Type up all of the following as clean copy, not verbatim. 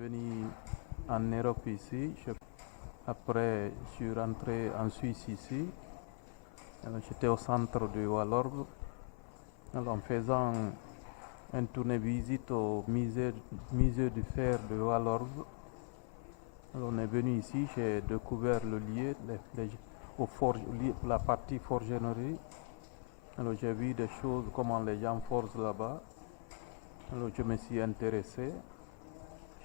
venu en Europe ici. Après, je suis rentré en Suisse ici. Alors, j'étais au centre de Wallorbe. Alors, en faisant une tournée visite au musée du fer de Wallorbe, alors, on est venu ici, j'ai découvert le lieu, la partie forgerie. Alors, j'ai vu des choses, comment les gens forgent là-bas. Alors, je me suis intéressé.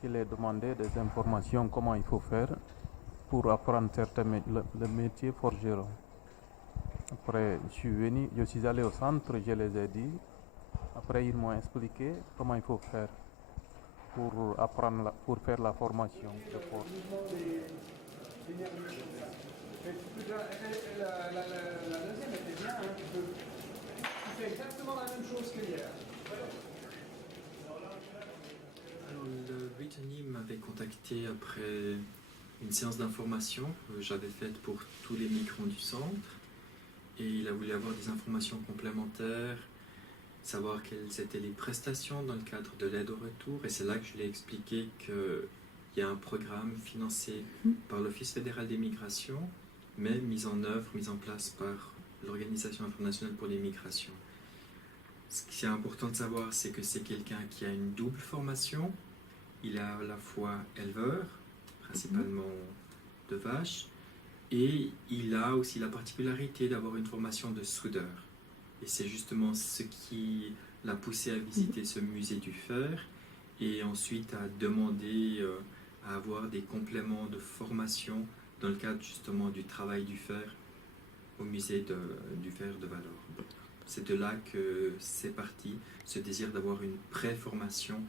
Je leur ai demandé des informations, comment il faut faire pour apprendre le métier forgeron. Après, je suis allé au centre, je les ai dit. Après, ils m'ont expliqué comment il faut faire pour apprendre, pour faire la formation de forge. La deuxième était bien, hein, tu fais exactement la même chose qu'hier. Alors, le Brittany m'avait contacté après une séance d'information que j'avais faite pour tous les migrants du centre, et il a voulu avoir des informations complémentaires, savoir quelles étaient les prestations dans le cadre de l'aide au retour, et c'est là que je lui ai expliqué qu'il y a un programme financé par l'Office fédéral des migrations, mais mis en place par l'Organisation internationale pour les migrations. Ce qui est important de savoir, c'est que c'est quelqu'un qui a une double formation. Il est à la fois éleveur, principalement de vaches, et il a aussi la particularité d'avoir une formation de soudeur. Et c'est justement ce qui l'a poussé à visiter ce musée du fer et ensuite à demander à avoir des compléments de formation dans le cadre justement du travail du fer au musée du fer de Wallorbe. C'est de là que c'est parti, ce désir d'avoir une pré-formation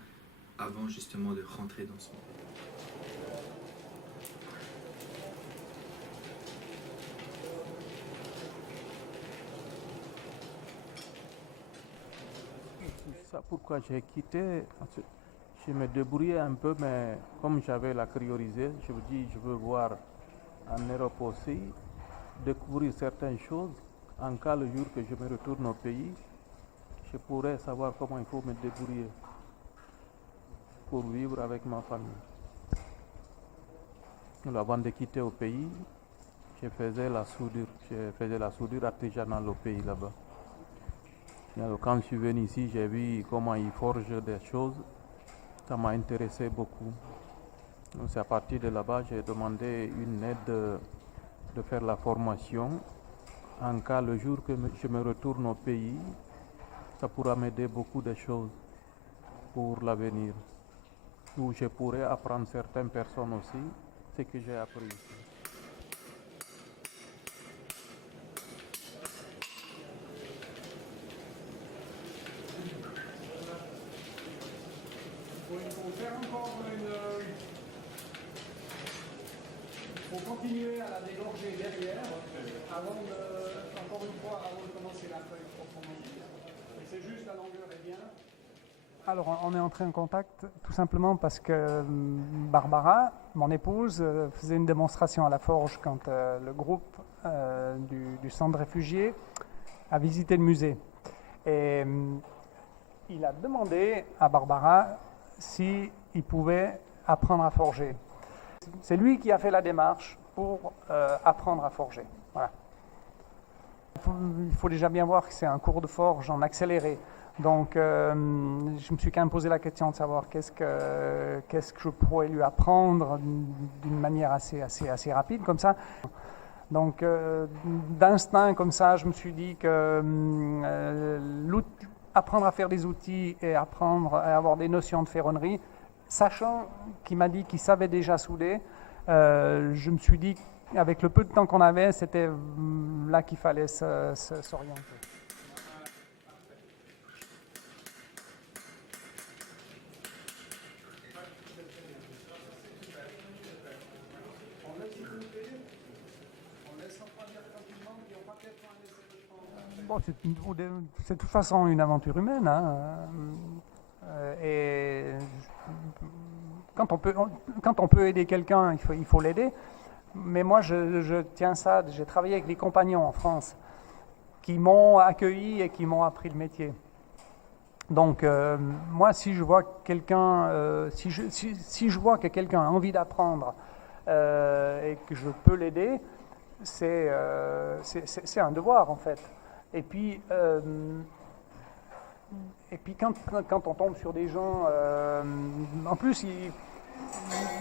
avant justement de rentrer dans son pays. C'est ça pourquoi j'ai quitté. Je me débrouillais un peu, mais comme j'avais la curiosité, je me dis je veux voir en Europe aussi, découvrir certaines choses. En cas le jour que je me retourne au pays, je pourrais savoir comment il faut me débrouiller pour vivre avec ma famille. Avant de quitter au pays, je faisais la soudure artisanale au pays là-bas. Alors, quand je suis venu ici, j'ai vu comment ils forgent des choses. Ça m'a intéressé beaucoup. Donc, c'est à partir de là-bas, j'ai demandé une aide de faire la formation. En cas, le jour que je me retourne au pays, ça pourra m'aider beaucoup de choses pour l'avenir. Où je pourrais apprendre certaines personnes aussi ce que j'ai appris ici. Il faut faire encore il faut continuer à la dégorger derrière, encore une fois, avant de commencer la feuille proprement dite. C'est juste, la longueur est bien. Alors, on est entré en contact tout simplement parce que Barbara, mon épouse, faisait une démonstration à la forge quand le groupe du centre de réfugiés a visité le musée. Et il a demandé à Barbara s'il pouvait apprendre à forger. C'est lui qui a fait la démarche pour apprendre à forger. Voilà. Il faut déjà bien voir que c'est un cours de forge en accéléré. Donc, je me suis quand même posé la question de savoir qu'est-ce que je pourrais lui apprendre d'une manière assez rapide comme ça. Donc, d'instinct comme ça, je me suis dit que apprendre à faire des outils et apprendre à avoir des notions de ferronnerie, sachant qu'il m'a dit qu'il savait déjà souder, je me suis dit qu'avec le peu de temps qu'on avait, c'était là qu'il fallait s'orienter. Bon, c'est de toute façon une aventure humaine, hein. Et quand on peut aider quelqu'un, il faut l'aider. Mais moi, je tiens ça. J'ai travaillé avec des compagnons en France qui m'ont accueilli et qui m'ont appris le métier. Donc, moi, si je vois quelqu'un, si je vois que quelqu'un a envie d'apprendre et que je peux l'aider, c'est un devoir en fait. Et puis, quand on tombe sur des gens, en plus, il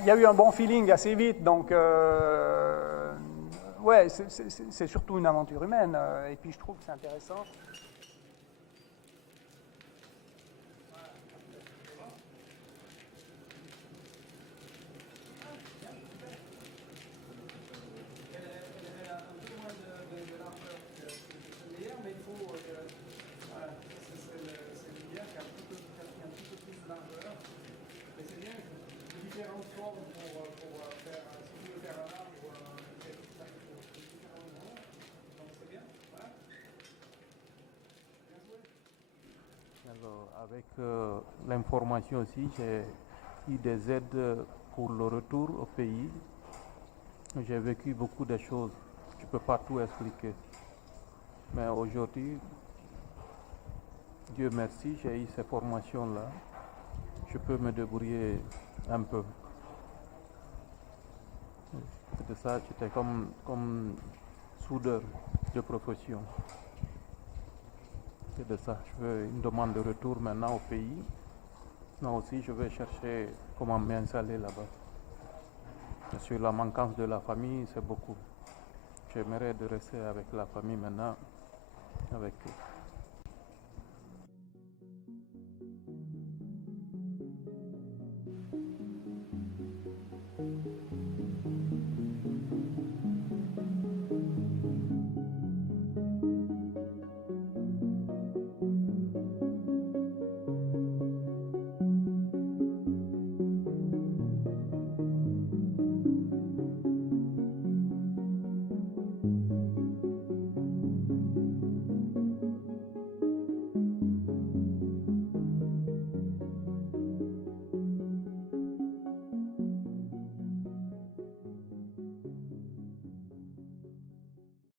y a eu un bon feeling assez vite, donc ouais, c'est surtout une aventure humaine. Et puis, je trouve que c'est intéressant. Alors, avec l'information aussi, j'ai eu des aides pour le retour au pays. J'ai vécu beaucoup de choses. Je ne peux pas tout expliquer. Mais aujourd'hui, Dieu merci, j'ai eu ces formations-là. Je peux me débrouiller un peu. C'est de ça, j'étais comme soudeur de profession. C'est de ça, je veux une demande de retour maintenant au pays. Moi aussi, je vais chercher comment m'installer là-bas. Parce que la manquance de la famille, c'est beaucoup. J'aimerais de rester avec la famille maintenant, avec eux.